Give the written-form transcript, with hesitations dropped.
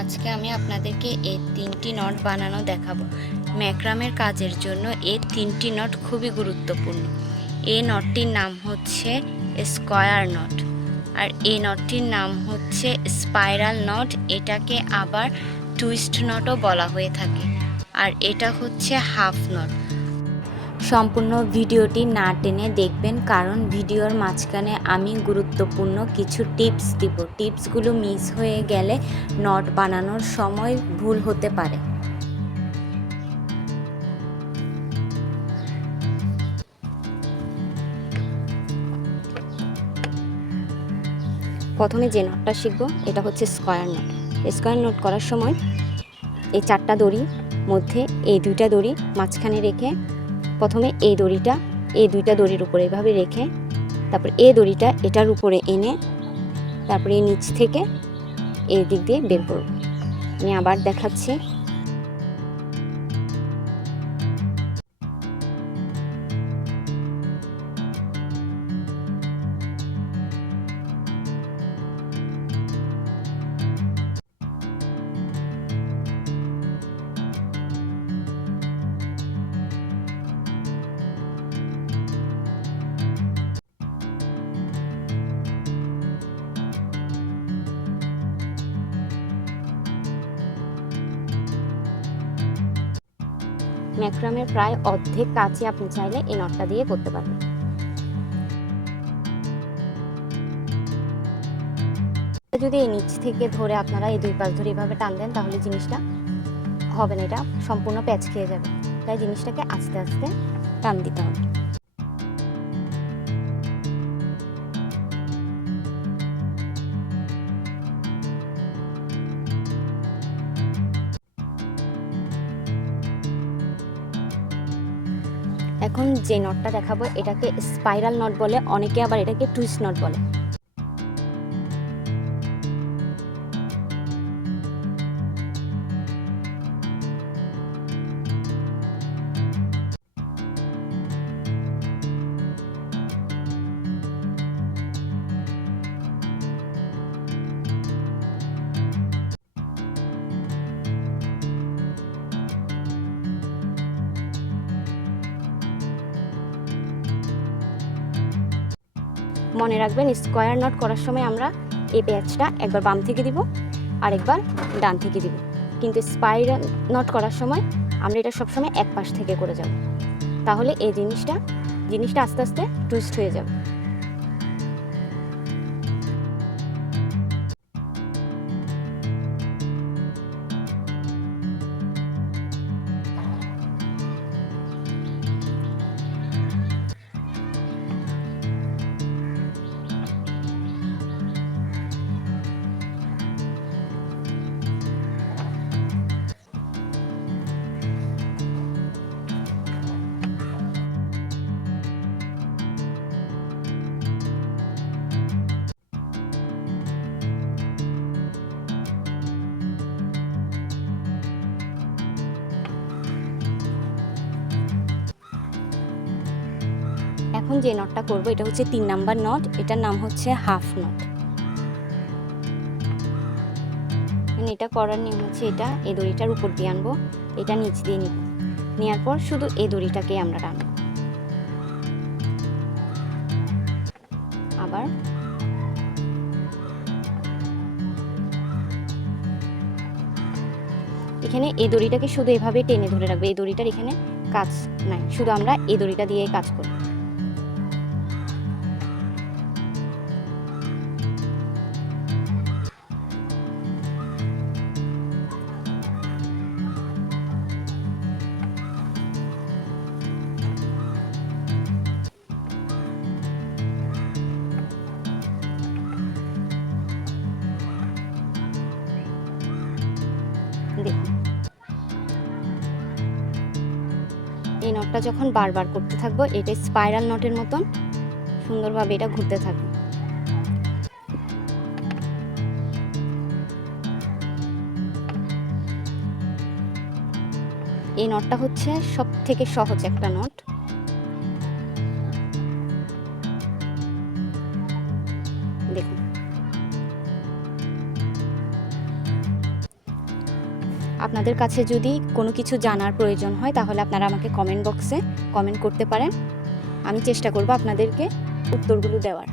আজকে আমি আপনাদেরকে এই 3টি নট বানানো দেখাবো। ম্যাক্রামের কাজের জন্য এই 3টি নট খুবই গুরুত্বপূর্ণ। এই নটটির নাম হচ্ছে স্কয়ার নট, আর এই নটটির নাম হচ্ছে স্পাইরাল নট। এটাকে আবার টুইস্ট নটও বলা হয়ে থাকে, আর এটা হচ্ছে হাফ নট। সম্পূর্ণ ভিডিওটি না টেনে দেখবেন, কারণ ভিডিওর মাঝখানে আমি গুরুত্বপূর্ণ কিছু টিপস দিব। টিপসগুলো মিস হয়ে গেলে নট বানানোর সময় ভুল হতে পারে। প্রথমে যে নটটা শিখব এটা হচ্ছে স্কয়ার নট। স্কয়ার নট করার সময় এই 4টা দড়ি মধ্যে এই 2টা দড়ি মাঝখানে রেখে প্রথমে এই দড়িটা এই 2টা দড়ির উপরে এভাবে রেখে তারপর এই দড়িটা এটার উপরে এনে তারপরে এই নিচ থেকে এই দিক দিয়ে বের করব। আমি আবার দেখাচ্ছি। ম্যাক্রামের প্রায় অর্ধেক কাজই আপনি চাইলে এই নটটা দিয়ে করতে পারবেন। যদি এই নিচ থেকে ধরে আপনারা এই 2 পাশ ধরে এভাবে টান দেন তাহলে জিনিসটা হবে না, এটা সম্পূর্ণ প্যাচ খেয়ে যাবে। তাই জিনিসটাকে আস্তে আস্তে টান দিতে হবে। এখন যে নটটা দেখাবো এটাকে স্পাইরাল নট বলে, অনেকে আবার এটাকে টুইস্ট নট বলে। মনে রাখবেন, স্কয়ার নট করার সময় আমরা এই প্যাচটা একবার বাম থেকে দিব আর একবার ডান থেকে দিব, কিন্তু স্পাইরাল নট করার সময় আমরা এটা সবসময় এক পাশ থেকে করে যাব। তাহলে এই জিনিসটা আস্তে আস্তে টুইস্ট হয়ে যাবে। এখন যে নটটা করব এটা হচ্ছে 3 নাম্বার নট, এটার নাম হচ্ছে হাফ নট। এটা করার নিয়ম হচ্ছে এটা এই দড়িটার উপর দিয়ে আনবো, এটা নিচ দিয়ে নিব, নেওয়ার পর শুধু এই দড়িটাকে আমরা টানবো। আবার এখানে এই দড়িটাকে শুধু এভাবে টেনে ধরে রাখবো, এই দড়িটার এখানে কাজ নাই, শুধু আমরা এই দড়িটা দিয়ে কাজ করব। দেখুন, এই নটটা যখন বারবার করতে থাকবো এটা স্পাইরাল নটের মতন সুন্দরভাবে এটা ঘুরতে থাকবে। এই নটটা হচ্ছে সব থেকে সহজ একটা নট। দেখুন, আপনাদের কাছে যদি কোনো কিছু জানার প্রয়োজন হয় তাহলে আপনারা আমাকে কমেন্ট বক্সে কমেন্ট করতে পারেন। আমি চেষ্টা করব আপনাদেরকে উত্তরগুলো দেওয়ার।